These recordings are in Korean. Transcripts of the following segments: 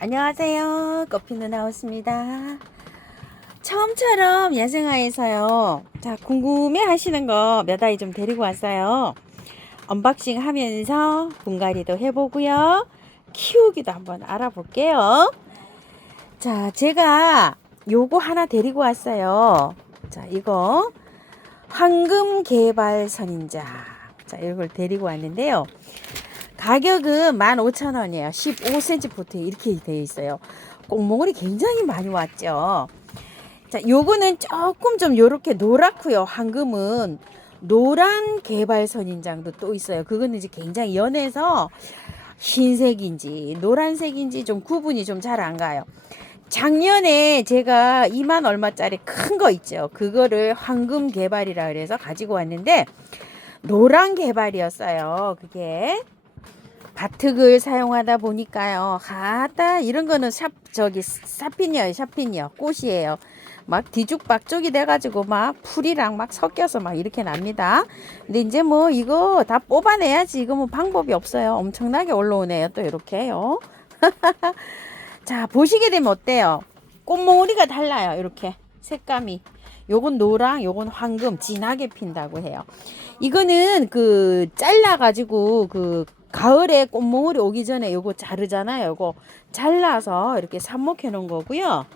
안녕하세요. 꽃피는 하우스입니다. 처음처럼 야생화에서요. 자, 궁금해 하시는 거 몇 아이 좀 데리고 왔어요. 언박싱 하면서 분갈이도 해보고요. 키우기도 한번 알아볼게요. 자, 제가 요거 하나 데리고 왔어요. 자, 이거 황금 개발 선인장. 자, 이걸 데리고 왔는데요. 가격은 15,000원이에요. 15cm부터 이렇게 되어 있어요. 꽁몽울이 굉장히 많이 왔죠. 자, 요거는 조금 좀 요렇게 노랗고요. 황금은 노란 개발선인장도 또 있어요. 그거는 이제 굉장히 연해서 흰색인지 노란색인지 좀 구분이 좀 잘 안 가요. 작년에 제가 2만 얼마짜리 큰 거 있죠. 그거를 황금 개발이라 그래서 가지고 왔는데 노란 개발이었어요. 그게 바특을 사용하다 보니까요. 이런 거는 샤핀이요. 꽃이에요. 막 뒤죽박죽이 돼가지고 막 풀이랑 막 섞여서 막 이렇게 납니다. 근데 이제 뭐 이거 다 뽑아내야지. 이거 뭐 방법이 없어요. 엄청나게 올라오네요. 또 이렇게요. 자, 보시게 되면 어때요? 꽃몽우리가 달라요. 이렇게 색감이. 요건 노랑, 요건 황금, 진하게 핀다고 해요. 이거는 잘라가지고 가을에 꽃몽울이 오기 전에 요거 자르잖아요. 요거 잘라서 이렇게 삽목해 놓은 거고요.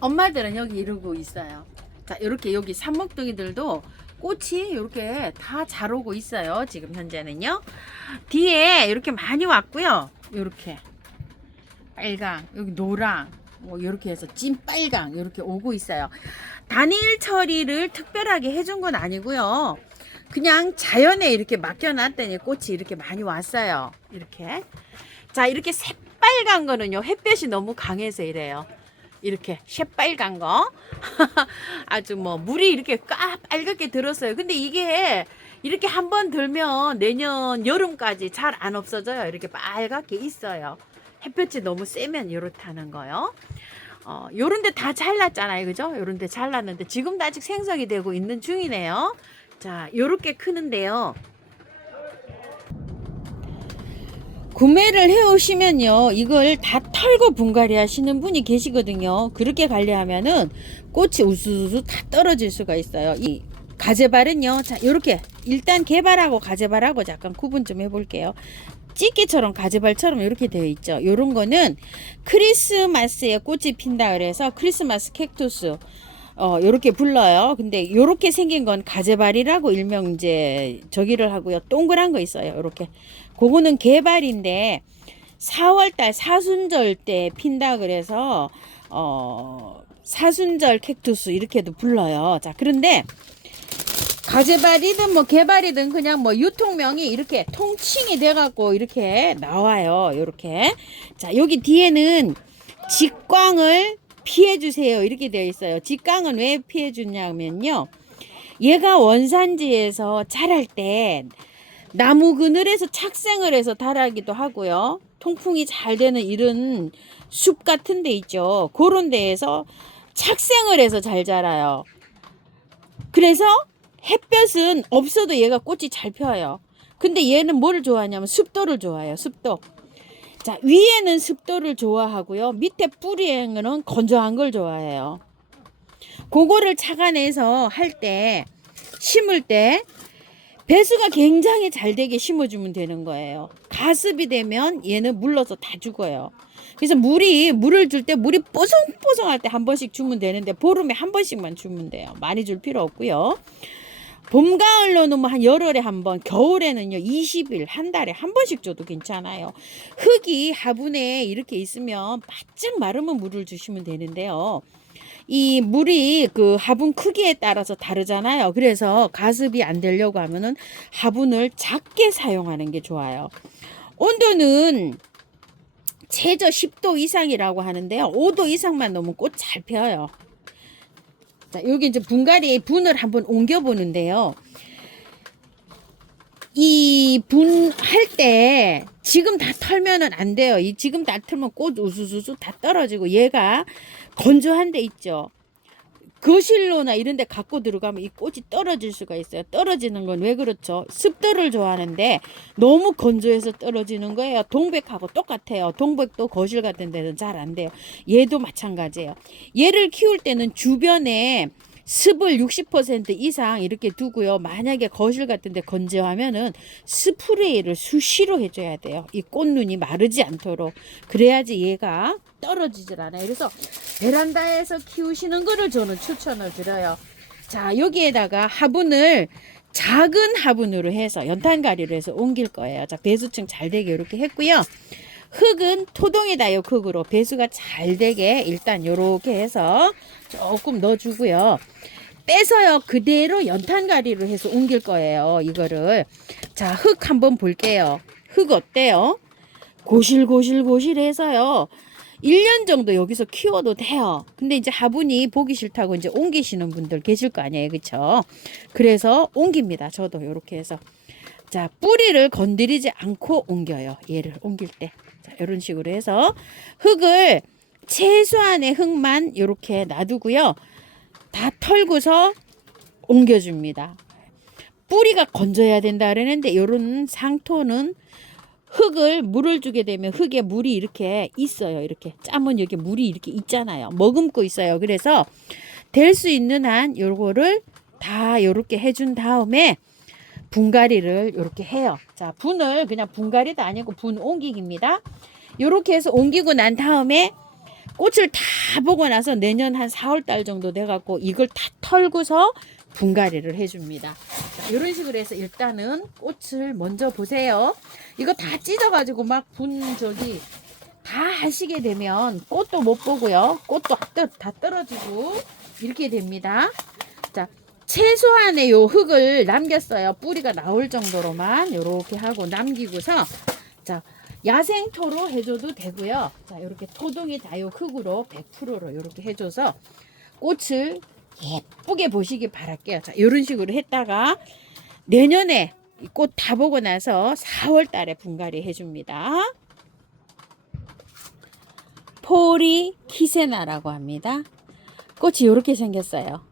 엄마들은 여기 이러고 있어요. 자, 이렇게 여기 삽목둥이들도 꽃이 이렇게 다 잘 오고 있어요. 지금 현재는요. 뒤에 이렇게 많이 왔고요. 이렇게 빨강, 여기 노랑, 뭐 이렇게 해서 찐빨강 이렇게 오고 있어요. 단일 처리를 특별하게 해준 건 아니고요. 그냥 자연에 이렇게 맡겨놨더니 꽃이 이렇게 많이 왔어요. 이렇게. 자, 이렇게 새빨간 거는요, 햇볕이 너무 강해서 이래요. 이렇게 새빨간 거. 아주 뭐 물이 이렇게 빨갛게 들었어요. 근데 이게 이렇게 한번 들면 내년 여름까지 잘 안 없어져요. 이렇게 빨갛게 있어요. 햇볕이 너무 세면 이렇다는 거요. 요런데 다 잘랐잖아요. 그죠? 요런데 잘랐는데 지금도 아직 생성이 되고 있는 중이네요. 자, 요렇게 크는데요. 구매를 해 오시면요, 이걸 다 털고 분갈이 하시는 분이 계시거든요. 그렇게 관리하면은 꽃이 우수수 다 떨어질 수가 있어요. 이 가재발은요, 자, 요렇게 일단 개발하고 가재발하고 잠깐 구분 좀 해볼게요. 찌개처럼 가재발처럼 이렇게 되어 있죠. 요런 거는 크리스마스에 꽃이 핀다 그래서 크리스마스 캡투스 요렇게 불러요. 근데 요렇게 생긴 건 가재발이라고 일명 이제 저기를 하고요. 동그란 거 있어요. 요렇게. 그거는 개발인데 4월달 사순절 때 핀다 그래서 사순절 캡투스 이렇게도 불러요. 자, 그런데 가재발이든 뭐 개발이든 그냥 뭐 유통명이 이렇게 통칭이 돼갖고 이렇게 나와요. 요렇게. 자, 여기 뒤에는 직광을 피해주세요. 이렇게 되어 있어요. 직광은 왜 피해주냐면요. 얘가 원산지에서 자랄 때 나무 그늘에서 착생을 해서 자라기도 하고요. 통풍이 잘 되는 이런 숲 같은 데 있죠. 그런 데에서 착생을 해서 잘 자라요. 그래서 햇볕은 없어도 얘가 꽃이 잘 펴요. 근데 얘는 뭐를 좋아하냐면 습도를 좋아해요. 습도. 자, 위에는 습도를 좋아하고요. 밑에 뿌리에는 건조한 걸 좋아해요. 그거를 착안해서 할 때, 심을 때 배수가 굉장히 잘 되게 심어주면 되는 거예요. 가습이 되면 얘는 물러서 다 죽어요. 그래서 물을 줄 때 물이 뽀송뽀송할 때 한 번씩 주면 되는데 보름에 한 번씩만 주면 돼요. 많이 줄 필요 없고요. 봄, 가을로는 뭐 한 열흘에 한 번, 겨울에는요 20일, 한 달에 한 번씩 줘도 괜찮아요. 흙이 화분에 이렇게 있으면 바짝 마르면 물을 주시면 되는데요. 이 물이 그 화분 크기에 따라서 다르잖아요. 그래서 가습이 안 되려고 하면은 화분을 작게 사용하는 게 좋아요. 온도는 최저 10도 이상이라고 하는데요. 5도 이상만 넣으면 꽃 잘 펴요. 자, 여기 이제 분갈이 분을 한번 옮겨 보는데요. 이 분할 때 지금 다 털면은 안 돼요. 지금 다 털면 꽃 우수수수 다 떨어지고 얘가 건조한 데 있죠. 거실로나 이런 데 갖고 들어가면 이 꽃이 떨어질 수가 있어요. 떨어지는 건 왜 그렇죠? 습도를 좋아하는데 너무 건조해서 떨어지는 거예요. 동백하고 똑같아요. 동백도 거실 같은 데는 잘 안 돼요. 얘도 마찬가지예요. 얘를 키울 때는 주변에 습을 60% 이상 이렇게 두고요. 만약에 거실 같은 데 건조하면은 스프레이를 수시로 해줘야 돼요. 이 꽃눈이 마르지 않도록. 그래야지 얘가 떨어지질 않아요. 그래서 베란다에서 키우시는 거를 저는 추천을 드려요. 자, 여기에다가 화분을 작은 화분으로 해서 연탄가리로 해서 옮길 거예요. 자, 배수층 잘 되게 이렇게 했고요. 흙은 토동이 다육 흙으로 배수가 잘 되게 일단 요렇게 해서 조금 넣어주고요. 빼서요 그대로 연탄가리로 해서 옮길 거예요. 이거를. 자, 흙 한번 볼게요. 흙 어때요? 고실고실 해서요 1년 정도 여기서 키워도 돼요. 근데 이제 화분이 보기 싫다고 이제 옮기시는 분들 계실 거 아니에요. 그쵸? 그래서 옮깁니다. 저도 이렇게 해서. 자, 뿌리를 건드리지 않고 옮겨요. 얘를 옮길 때. 자, 이런 식으로 해서 흙을 최소한의 흙만 이렇게 놔두고요. 다 털고서 옮겨줍니다. 뿌리가 건져야 된다 그러는데 이런 상토는 흙을 물을 주게 되면 흙에 물이 이렇게 있어요. 이렇게 짜면 여기 물이 이렇게 있잖아요. 머금고 있어요. 그래서 될 수 있는 한 요거를 다 요렇게 해준 다음에 분갈이를 요렇게 해요. 자, 분을 그냥 분갈이도 아니고 분 옮기기입니다. 요렇게 해서 옮기고 난 다음에 꽃을 다 보고 나서 내년 한 4월 달 정도 돼갖고 이걸 다 털고서 분갈이를 해줍니다. 자, 이런 식으로 해서 일단은 꽃을 먼저 보세요. 이거 다 찢어가지고 막 다 하시게 되면 꽃도 못 보고요. 꽃도 다 떨어지고 이렇게 됩니다. 자, 최소한의 요 흙을 남겼어요. 뿌리가 나올 정도로만 이렇게 하고 남기고서 자, 야생토로 해줘도 되고요. 자, 이렇게 토동이 다육 흙으로 100%로 이렇게 해줘서 꽃을 예쁘게 보시기 바랄게요. 자, 이런 식으로 했다가 내년에 꽃 다 보고 나서 4월 달에 분갈이 해줍니다. 포리 키세나라고 합니다. 꽃이 이렇게 생겼어요.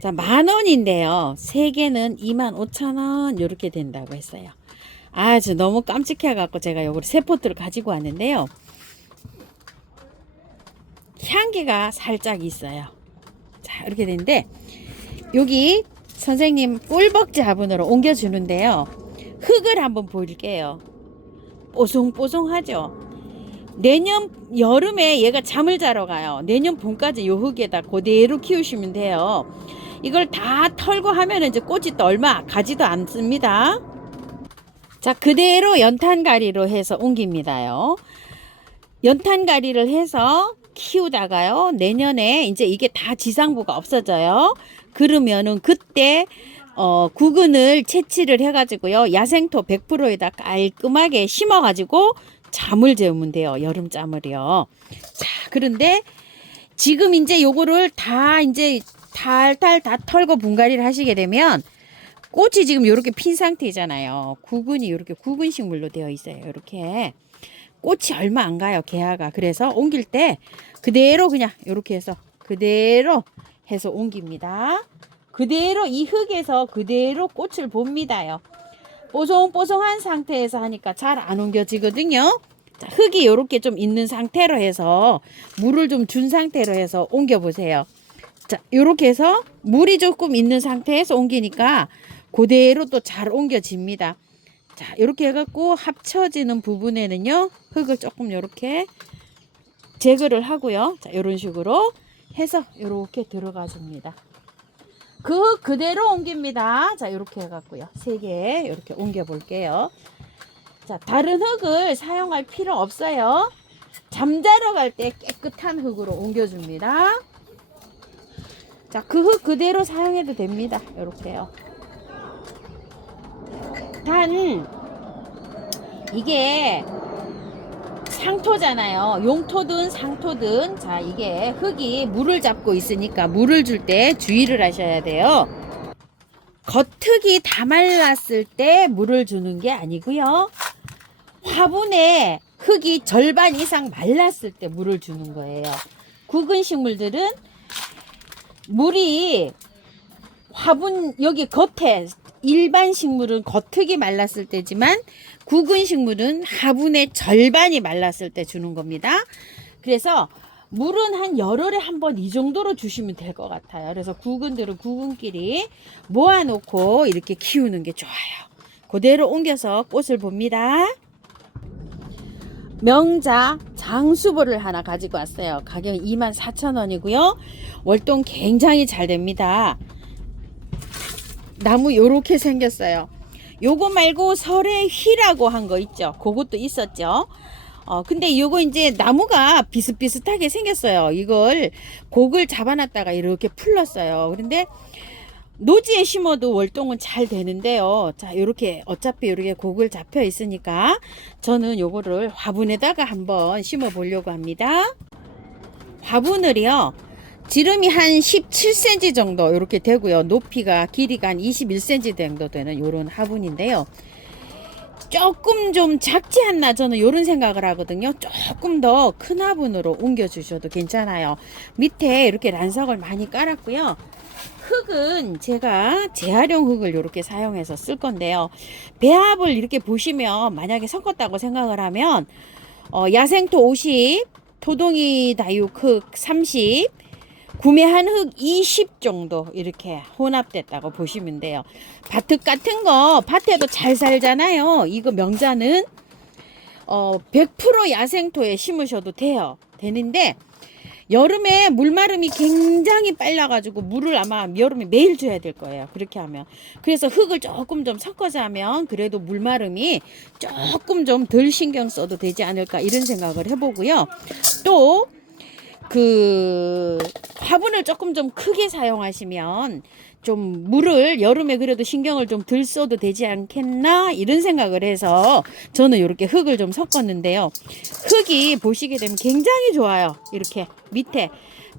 자, 10,000원인데요. 3개는 25,000원 이렇게 된다고 했어요. 아주 너무 깜찍해갖고 제가 요걸 3포트를 가지고 왔는데요. 향기가 살짝 있어요. 자, 이렇게 되는데 여기 선생님 꿀벅지 화분으로 옮겨주는데요. 흙을 한번 보일게요. 뽀송뽀송하죠. 내년 여름에 얘가 잠을 자러 가요. 내년 봄까지 요 흙에다 그대로 키우시면 돼요. 이걸 다 털고 하면 이제 꽃이 또 얼마 가지도 않습니다. 자, 그대로 연탄가리로 해서 옮깁니다요. 연탄가리를 해서 키우다가요. 내년에 이제 이게 다 지상부가 없어져요. 그러면은 그때 구근을 채취를 해가지고요. 야생토 100%에다 깔끔하게 심어가지고 잠을 재우면 돼요. 여름잠을요. 자, 그런데 지금 이제 요거를 다 이제 탈탈 다 털고 분갈이를 하시게 되면 꽃이 지금 이렇게 핀 상태잖아요. 구근이 이렇게 구근 식물로 되어 있어요. 이렇게 꽃이 얼마 안 가요. 개화가. 그래서 옮길 때 그대로 그냥 이렇게 해서 그대로 해서 옮깁니다. 그대로 이 흙에서 그대로 꽃을 봅니다요. 뽀송뽀송한 상태에서 하니까 잘 안 옮겨지거든요. 자, 흙이 이렇게 좀 있는 상태로 해서 물을 좀 준 상태로 해서 옮겨 보세요. 자, 이렇게 해서 물이 조금 있는 상태에서 옮기니까 그대로 또 잘 옮겨집니다. 자, 이렇게 해갖고 합쳐지는 부분에는요, 흙을 조금 이렇게 제거를 하고요. 자, 이런 식으로 해서 이렇게 들어가 줍니다. 그대로 옮깁니다. 자, 이렇게 해갖고요. 3개 이렇게 옮겨 볼게요. 자, 다른 흙을 사용할 필요 없어요. 잠자러 갈 때 깨끗한 흙으로 옮겨줍니다. 자, 그 흙 그대로 사용해도 됩니다. 이렇게요. 단 이게 상토잖아요. 용토든 상토든 자, 이게 흙이 물을 잡고 있으니까 물을 줄 때 주의를 하셔야 돼요. 겉흙이 다 말랐을 때 물을 주는 게 아니고요. 화분에 흙이 절반 이상 말랐을 때 물을 주는 거예요. 구근 식물들은 물이 화분 여기 겉에 일반 식물은 겉흙이 말랐을 때지만 국은 식물은 화분의 절반이 말랐을 때 주는 겁니다. 그래서 물은 한 열흘에 한 번 이 정도로 주시면 될 것 같아요. 그래서 국은들은 국은끼리 모아놓고 이렇게 키우는 게 좋아요. 그대로 옮겨서 꽃을 봅니다. 명자 장수보를 하나 가지고 왔어요. 가격은 24,000원이고요. 월동 굉장히 잘 됩니다. 나무 요렇게 생겼어요. 요거 말고 설의 휘라고 한 거 있죠. 그것도 있었죠. 근데 요거 이제 나무가 비슷비슷하게 생겼어요. 이걸 곡을 잡아놨다가 이렇게 풀렀어요. 그런데 노지에 심어도 월동은 잘 되는데요. 자, 요렇게 어차피 이렇게 곡을 잡혀 있으니까 저는 요거를 화분에다가 한번 심어 보려고 합니다. 화분을요. 지름이 한 17cm 정도 이렇게 되고요. 높이가 길이가 한 21cm 정도 되는 요런 화분인데요. 조금 좀 작지 않나 저는 이런 생각을 하거든요. 조금 더 큰 화분으로 옮겨 주셔도 괜찮아요. 밑에 이렇게 란석을 많이 깔았고요. 흙은 제가 재활용 흙을 이렇게 사용해서 쓸 건데요. 배합을 이렇게 보시면 만약에 섞었다고 생각을 하면 야생토 50, 토동이 다육 흙 30, 구매한 흙 20 정도 이렇게 혼합됐다고 보시면 돼요. 밭흙 같은 거 밭에도 잘 살잖아요. 이거 명자는 100% 야생토에 심으셔도 돼요. 되는데 여름에 물마름이 굉장히 빨라가지고 물을 아마 여름에 매일 줘야 될 거예요. 그렇게 하면. 그래서 흙을 조금 좀 섞어서 하면 그래도 물마름이 조금 좀 덜 신경 써도 되지 않을까 이런 생각을 해보고요. 또 화분을 조금 좀 크게 사용하시면 좀 물을 여름에 그래도 신경을 좀 덜 써도 되지 않겠나 이런 생각을 해서 저는 이렇게 흙을 좀 섞었는데요. 흙이 보시게 되면 굉장히 좋아요. 이렇게 밑에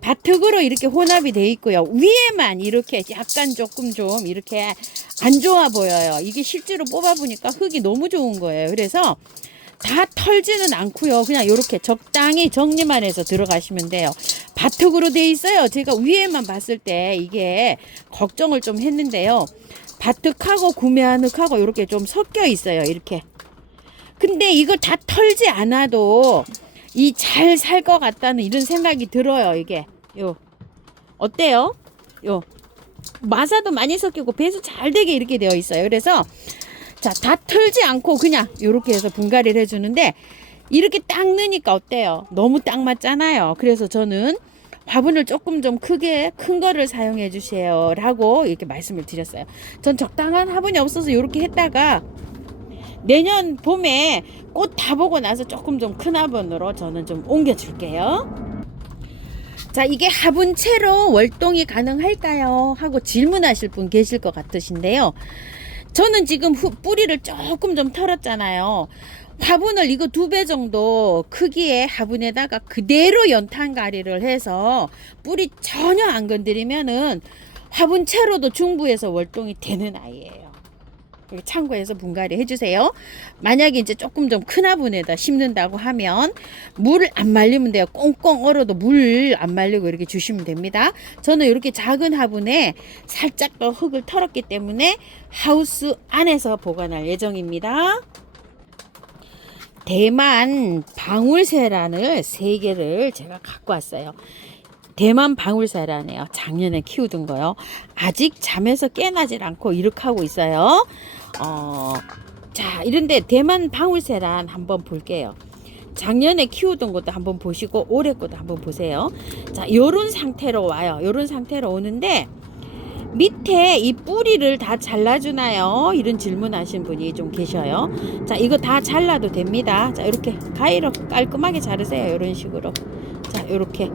밭흙으로 이렇게 혼합이 돼 있고요. 위에만 이렇게 약간 조금 좀 이렇게 안 좋아 보여요. 이게 실제로 뽑아보니까 흙이 너무 좋은 거예요. 그래서 다 털지는 않고요. 그냥 이렇게 적당히 정리만 해서 들어가시면 돼요. 밭흙으로 돼 있어요. 제가 위에만 봤을 때 이게 걱정을 좀 했는데요. 밭흙하고 구매한 흙하고 이렇게 좀 섞여 있어요. 이렇게. 근데 이걸 다 털지 않아도 이 잘 살 것 같다는 이런 생각이 들어요. 이게 어때요? 마사도 많이 섞이고 배수 잘 되게 이렇게 되어 있어요. 그래서 자, 다 털지 않고 그냥 이렇게 해서 분갈이를 해주는데 이렇게 딱 넣으니까 어때요? 너무 딱 맞잖아요. 그래서 저는 화분을 조금 좀 크게 큰 거를 사용해 주세요 라고 이렇게 말씀을 드렸어요. 전 적당한 화분이 없어서 이렇게 했다가 내년 봄에 꽃 다 보고 나서 조금 좀 큰 화분으로 저는 좀 옮겨 줄게요. 자, 이게 화분채로 월동이 가능할까요? 하고 질문하실 분 계실 것 같으신데요. 저는 지금 뿌리를 조금 좀 털었잖아요. 화분을 이거 2배 정도 크기의 화분에다가 그대로 연탄가리를 해서 뿌리 전혀 안 건드리면은 화분채로도 중부에서 월동이 되는 아이예요. 참고해서 분갈이 해주세요. 만약에 이제 조금 좀 큰 화분에다 심는다고 하면 물을 안 말리면 돼요. 꽁꽁 얼어도 물 안 말리고 이렇게 주시면 됩니다. 저는 이렇게 작은 화분에 살짝 더 흙을 털었기 때문에 하우스 안에서 보관할 예정입니다. 대만 방울새란을 3개를 제가 갖고 왔어요. 대만 방울새란이에요. 작년에 키우던 거요. 아직 잠에서 깨나질 않고 이렇게 하고 있어요. 자, 이런데 대만 방울새란 한번 볼게요. 작년에 키우던 것도 한번 보시고 올해 것도 한번 보세요. 자, 요런 상태로 와요. 요런 상태로 오는데 밑에 이 뿌리를 다 잘라주나요? 이런 질문 하신 분이 좀 계셔요. 자, 이거 다 잘라도 됩니다. 자, 이렇게 가위로 깔끔하게 자르세요. 이런 식으로. 자, 이렇게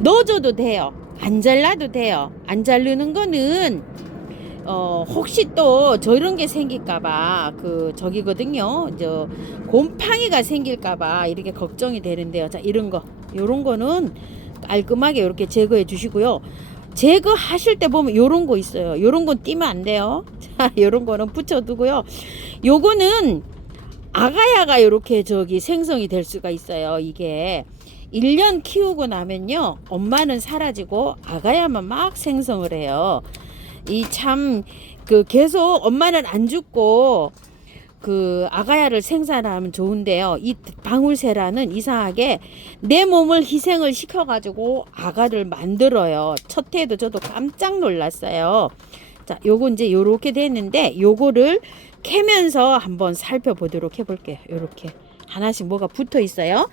넣어줘도 돼요. 안 잘라도 돼요. 안 자르는 거는 혹시 또 저런 게 생길까봐 저기거든요. 곰팡이가 생길까봐 이렇게 걱정이 되는데요. 자, 요런 거는 깔끔하게 이렇게 제거해 주시고요. 제거하실 때 보면 요런 거 있어요. 요런 건 띄면 안 돼요. 자, 요런 거는 붙여두고요. 요거는 아가야가 이렇게 생성이 될 수가 있어요. 이게 1년 키우고 나면요, 엄마는 사라지고 아가야만 막 생성을 해요. 이 참 계속 엄마는 안 죽고 아가야를 생산하면 좋은데요, 이 방울새라는 이상하게 내 몸을 희생을 시켜가지고 아가를 만들어요. 첫 해에도 저도 깜짝 놀랐어요. 자, 요거 이제 요렇게 됐는데, 요거를 캐면서 한번 살펴보도록 해볼게요. 요렇게 하나씩 뭐가 붙어 있어요.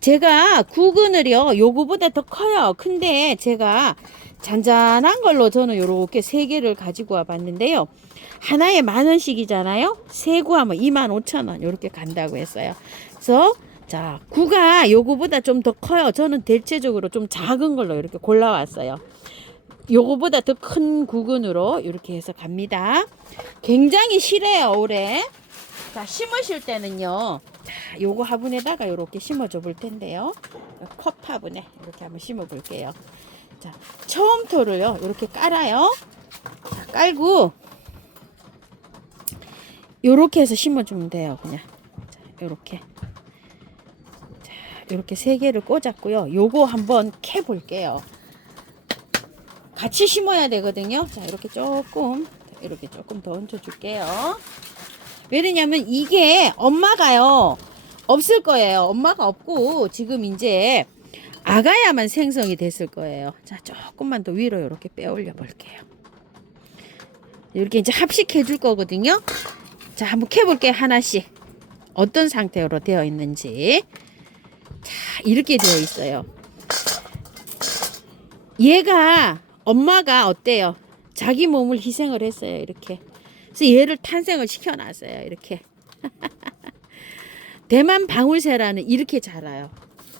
제가 구근을요, 요거보다 더 커요. 근데 제가 잔잔한 걸로 저는 요렇게 3개를 가지고 와 봤는데요, 하나에 10,000원씩이잖아요. 세 구하면 25,000원 요렇게 간다고 했어요. 그래서 자, 구가 요거보다 좀 더 커요. 저는 대체적으로 좀 작은 걸로 이렇게 골라왔어요. 요거보다 더 큰 구근으로 이렇게 해서 갑니다. 굉장히 실해요, 올해. 자, 심으실 때는요, 자, 요거 화분에다가 이렇게 심어줘 볼 텐데요, 컵 화분에 이렇게 한번 심어 볼게요. 자, 처음토를요 이렇게 깔아요. 자, 깔고 요렇게 해서 심어주면 돼요. 그냥 자, 요렇게, 자, 요렇게 3개를 꽂았고요. 요거 한번 캐 볼게요. 같이 심어야 되거든요. 자, 이렇게 조금 더 얹어 줄게요. 왜냐면 이게 엄마가요 없을 거예요. 엄마가 없고 지금 이제 아가야만 생성이 됐을 거예요. 자, 조금만 더 위로 이렇게 빼 올려 볼게요. 이렇게 이제 합식해 줄 거거든요. 자, 한번 캐볼게요. 하나씩 어떤 상태로 되어 있는지. 자, 이렇게 되어 있어요. 얘가 엄마가 어때요? 자기 몸을 희생을 했어요. 이렇게. 그래서 얘를 탄생을 시켜놨어요. 이렇게. 대만 방울새라는 이렇게 자라요.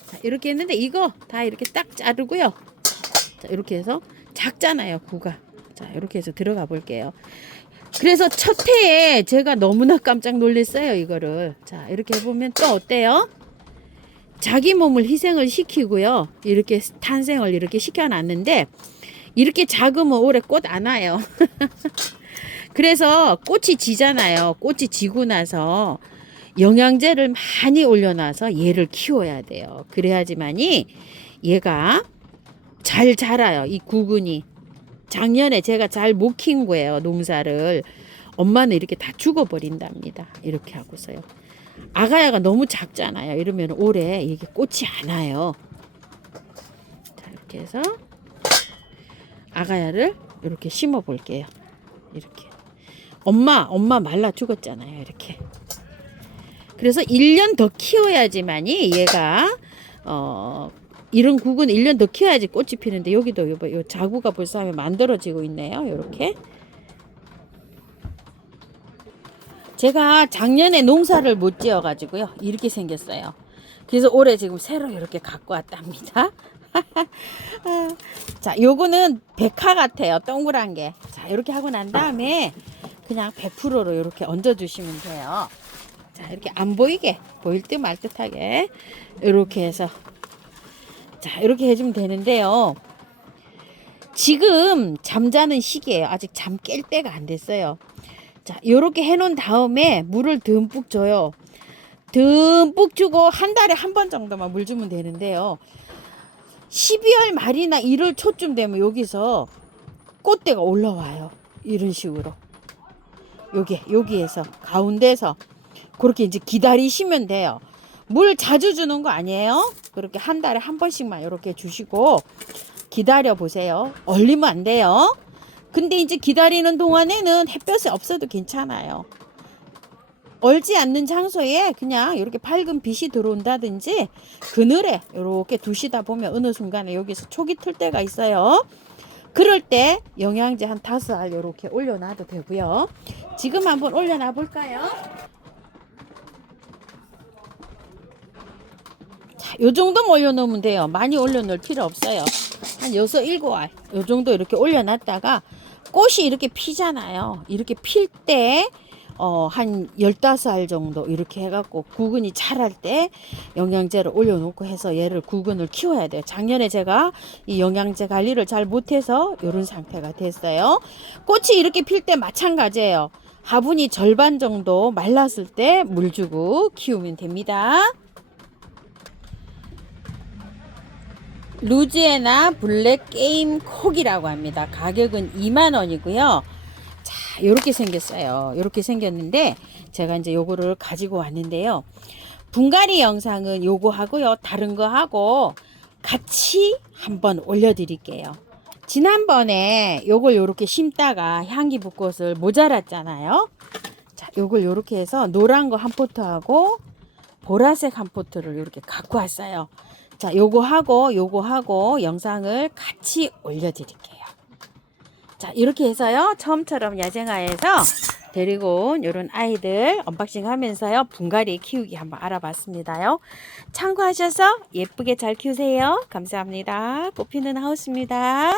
자, 이렇게 했는데 이거 다 이렇게 딱 자르고요. 자, 이렇게 해서 작잖아요, 구가. 자, 이렇게 해서 들어가 볼게요. 그래서 첫 해에 제가 너무나 깜짝 놀랐어요, 이거를. 자, 이렇게 해보면 또 어때요? 자기 몸을 희생을 시키고요. 이렇게 탄생을 이렇게 시켜놨는데, 이렇게 작으면 올해 꽃 안 와요. 그래서 꽃이 지잖아요. 꽃이 지고 나서 영양제를 많이 올려놔서 얘를 키워야 돼요. 그래야지만이 얘가 잘 자라요. 이 구근이. 작년에 제가 잘 못 킨 거예요, 농사를. 엄마는 이렇게 다 죽어버린답니다. 이렇게 하고서요. 아가야가 너무 작잖아요. 이러면 올해 이게 꽃이 안 와요. 자, 이렇게 해서 아가야를 이렇게 심어 볼게요. 이렇게. 엄마 말라 죽었잖아요. 이렇게. 그래서 1년 더 키워야지만이 얘가 이런 구근 1년 더 키워야지 꽃이 피는데, 여기도 요 자구가 벌써 만들어지고 있네요. 이렇게. 제가 작년에 농사를 못 지어 가지고요, 이렇게 생겼어요. 그래서 올해 지금 새로 이렇게 갖고 왔답니다. 자, 요거는 백화 같아요. 동그란 게. 자, 이렇게 하고 난 다음에 그냥 100%로 이렇게 얹어 주시면 돼요. 자, 이렇게 안 보이게, 보일 듯 말 듯하게 이렇게 해서, 자, 이렇게 해주면 되는데요. 지금 잠자는 시기예요. 아직 잠 깰 때가 안 됐어요. 자, 요렇게 해놓은 다음에 물을 듬뿍 줘요. 듬뿍 주고 한 달에 한 번 정도만 물 주면 되는데요. 12월 말이나 1월 초쯤 되면 여기서 꽃대가 올라와요. 이런 식으로. 여기에서, 가운데서 그렇게 이제 기다리시면 돼요. 물 자주 주는 거 아니에요. 그렇게 한 달에 한 번씩만 이렇게 주시고 기다려 보세요. 얼리면 안 돼요. 근데 이제 기다리는 동안에는 햇볕이 없어도 괜찮아요. 얼지 않는 장소에 그냥 이렇게 밝은 빛이 들어온다든지 그늘에 이렇게 두시다 보면 어느 순간에 여기서 촉이 틀 때가 있어요. 그럴 때 영양제 한 5알 이렇게 올려놔도 되고요. 지금 한번 올려놔 볼까요? 자, 요 정도만 올려놓으면 돼요. 많이 올려놓을 필요 없어요. 한 6, 7알 요 정도 이렇게 올려놨다가 꽃이 이렇게 피잖아요. 이렇게 필 때 한 15알 정도 이렇게 해갖고 구근이 자랄 때 영양제를 올려놓고 해서 얘를 구근을 키워야 돼요. 작년에 제가 이 영양제 관리를 잘 못해서 이런 상태가 됐어요. 꽃이 이렇게 필 때 마찬가지예요. 화분이 절반 정도 말랐을 때 물 주고 키우면 됩니다. 루지애나 블랙 게임 콕이라고 합니다. 가격은 2만 원이고요. 자, 요렇게 생겼어요. 요렇게 생겼는데 제가 이제 요거를 가지고 왔는데요. 분갈이 영상은 요거 하고요. 다른 거 하고 같이 한번 올려드릴게요. 지난번에 요걸 요렇게 심다가 향기붓꽃을 모자랐잖아요. 자, 요걸 요렇게 해서 노란 거 한 포트하고 보라색 한 포트를 이렇게 갖고 왔어요. 자, 요거 하고 영상을 같이 올려드릴게요. 자, 이렇게 해서요. 처음처럼 야생화에서 데리고 온 요런 아이들 언박싱 하면서요. 분갈이 키우기 한번 알아봤습니다요. 참고하셔서 예쁘게 잘 키우세요. 감사합니다. 꽃피는 하우스입니다.